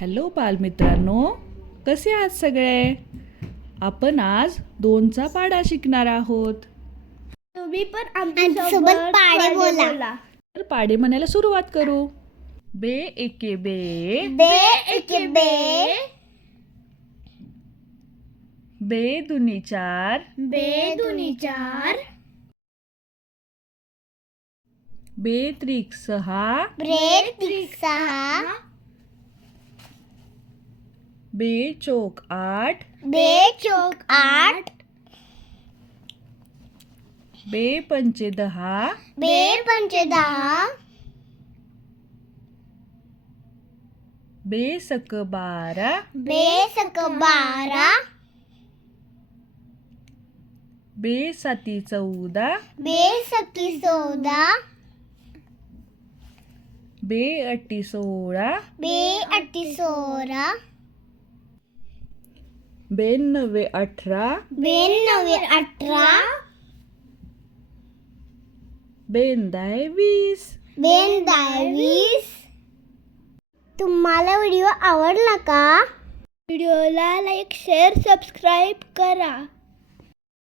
Hello बालमित्रांनो, कसे आहात सगळे? आपण आज 2चा पाढा शिकणार आहोत. तुम्ही पण आमच्यासोबत पाढे बोला. तर पाढे म्हणायला सुरुवात करू. बे एके बे, बे एके बे, बे दुनी चार, बे दुनी चार, बे त्रिक सहा, बे त्रिक सहा, बे चौक आठ, बे चौक आठ, बे पंचे दहा, बे पंचे दहा, बे सक बारा, बे सक बारा, बे साती 14, बे सकी 14, बे अट्टी 16, बे अट्टी 16, बे नव्वे 18, बे नव्वे 18, बेन दाय 20. बेन 20. तुम्हाला व्हिडिओ आवडला का? व्हिडिओला लाईक, शेअर, सबस्क्राईब करा.